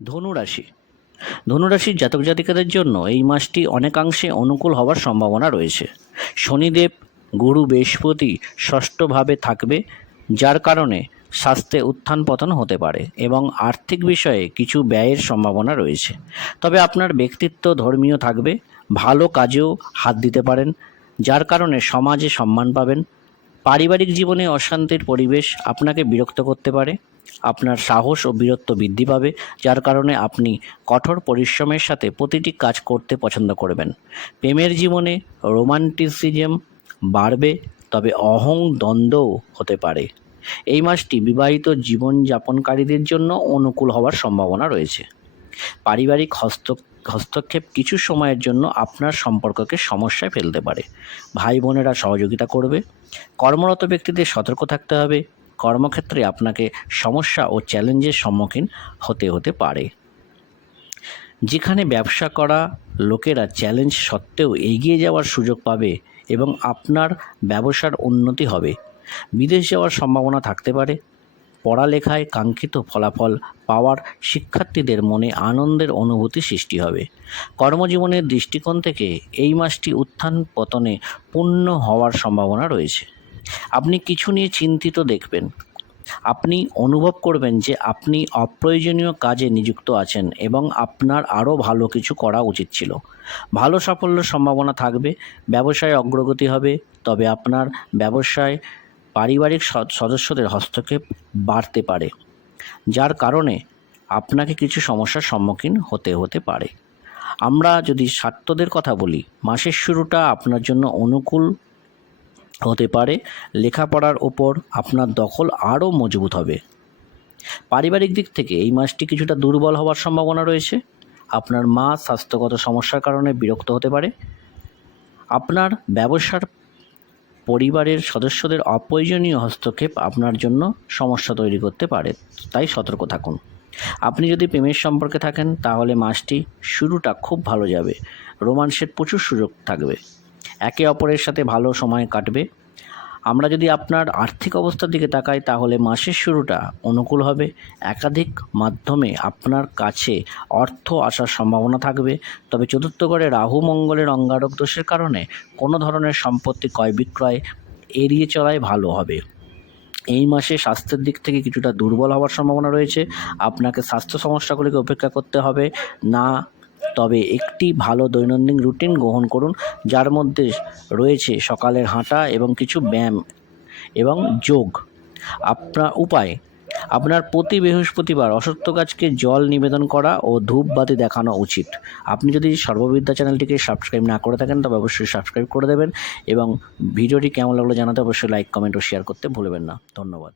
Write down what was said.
ধনুরাশি ধনুরাশির জাতক জাতিকাদের জন্য এই মাসটি অনেকাংশে অনুকূল হওয়ার সম্ভাবনা রয়েছে। শনিদেব গুরু বৃহস্পতি ষষ্ঠভাবে থাকবে, যার কারণে স্বাস্থ্যে উত্থান পতন হতে পারে এবং আর্থিক বিষয়ে কিছু ব্যয়ের সম্ভাবনা রয়েছে। তবে আপনার ব্যক্তিত্ব ধর্মীয় থাকবে, ভালো কাজেও হাত দিতে পারেন, যার কারণে সমাজে সম্মান পাবেন। পারিবারিক জীবনে অশান্তির পরিবেশ আপনাকে বিরক্ত করতে পারে। আপনার সাহস ও বীরত্ব বৃদ্ধি পাবে, যার কারণে আপনি কঠোর পরিশ্রমের সাথে প্রতিটি কাজ করতে পছন্দ করবেন। প্রেমের জীবনে রোমান্টিসিজম বাড়বে, তবে দ্বন্দ্বও হতে পারে। এই মাসটি বিবাহিত জীবনযাপনকারীদের জন্য অনুকূল হওয়ার সম্ভাবনা রয়েছে। পারিবারিক হস্তক্ষেপ কিছু সময়ের জন্য আপনার সম্পর্ককে সমস্যায় ফেলতে পারে। ভাই বোনেরা সহযোগিতা করবে। কর্মরত ব্যক্তিদের সতর্ক থাকতে হবে। কর্মক্ষেত্রে আপনাকে সমস্যা ও চ্যালেঞ্জের সম্মুখীন হতে পারে। যেখানে ব্যবসা করা লোকেরা চ্যালেঞ্জ সত্ত্বেও এগিয়ে যাওয়ার সুযোগ পাবে এবং আপনার ব্যবসার উন্নতি হবে। বিদেশ যাওয়ার সম্ভাবনা থাকতে পারে। পড়ালেখায় কাঙ্ক্ষিত ফলাফল পাওয়ার শিক্ষার্থীদের মনে আনন্দের অনুভূতি সৃষ্টি হবে। কর্মজীবনের দৃষ্টিকোণ থেকে এই মাসটি উত্থান পতনে পূর্ণ হওয়ার সম্ভাবনা রয়েছে। আপনি কিছু নিয়ে চিন্তিত দেখবেন। আপনি অনুভব করবেন যে আপনি অপ্রয়োজনীয় কাজে নিযুক্ত আছেন এবং আপনার আরও ভালো কিছু করা উচিত ছিল। ভালো সাফল্যের সম্ভাবনা থাকবে। ব্যবসায় অগ্রগতি হবে, তবে আপনার ব্যবসায় পারিবারিক সদস্যদের হস্তক্ষেপ বাড়তে পারে, যার কারণে আপনাকে কিছু সমস্যার সম্মুখীন হতে পারে। আমরা যদি স্বাস্থ্যদের কথা বলি, মাসের শুরুটা আপনার জন্য অনুকূল হতে পারে। লেখাপড়ার ওপর আপনার দখল আরও মজবুত হবে। পারিবারিক দিক থেকে এই মাসটি কিছুটা দুর্বল হওয়ার সম্ভাবনা রয়েছে। আপনার মা স্বাস্থ্যগত সমস্যার কারণে বিরক্ত হতে পারে। আপনার ব্যবসার পরিবারের সদস্যদের অপ্রয়োজনীয় হস্তক্ষেপ আপনার জন্য সমস্যা তৈরি করতে পারে, তাই সতর্ক থাকুন। আপনি যদি প্রেমের সম্পর্কে থাকেন, তাহলে মাসটি শুরুটা খুব ভালো যাবে। রোমান্সের প্রচুর সুযোগ থাকবে। একে অপরের সাথে ভালো সময় কাটবে। আমরা যদি আপনার আর্থিক অবস্থার দিকে তাকাই, তাহলে মাসের শুরুটা অনুকূল হবে। একাধিক মাধ্যমে আপনার কাছে অর্থ আসার সম্ভাবনা থাকবে। তবে চতুর্থ ঘরে রাহু মঙ্গলের অঙ্গারক দোষের কারণে কোনো ধরনের সম্পত্তি ক্রয় বিক্রয় এড়িয়ে চলাই ভালো হবে। এই মাসে স্বাস্থ্যের দিক থেকে কিছুটা দুর্বল হওয়ার সম্ভাবনা রয়েছে। আপনাকে স্বাস্থ্য সমস্যাগুলিকে উপেক্ষা করতে হবে না, তবে একটি ভালো দৈনন্দিন রুটিন গ্রহণ করুন, যার মধ্যে রয়েছে সকালের হাঁটা এবং কিছু ব্যায়াম এবং যোগ। আপনার প্রতি বৃহস্পতিবার অশ্বত্থ গাছকে জল নিবেদন করা ও ধূপবাতি দেখানো উচিত। আপনি যদি সর্ববিদ্যা চ্যানেলটিকে সাবস্ক্রাইব না করে থাকেন, তবে অবশ্যই সাবস্ক্রাইব করে দেবেন এবং ভিডিওটি কেমন লাগলো জানাতে অবশ্যই লাইক, কমেন্ট ও শেয়ার করতে ভুলবেন না। ধন্যবাদ।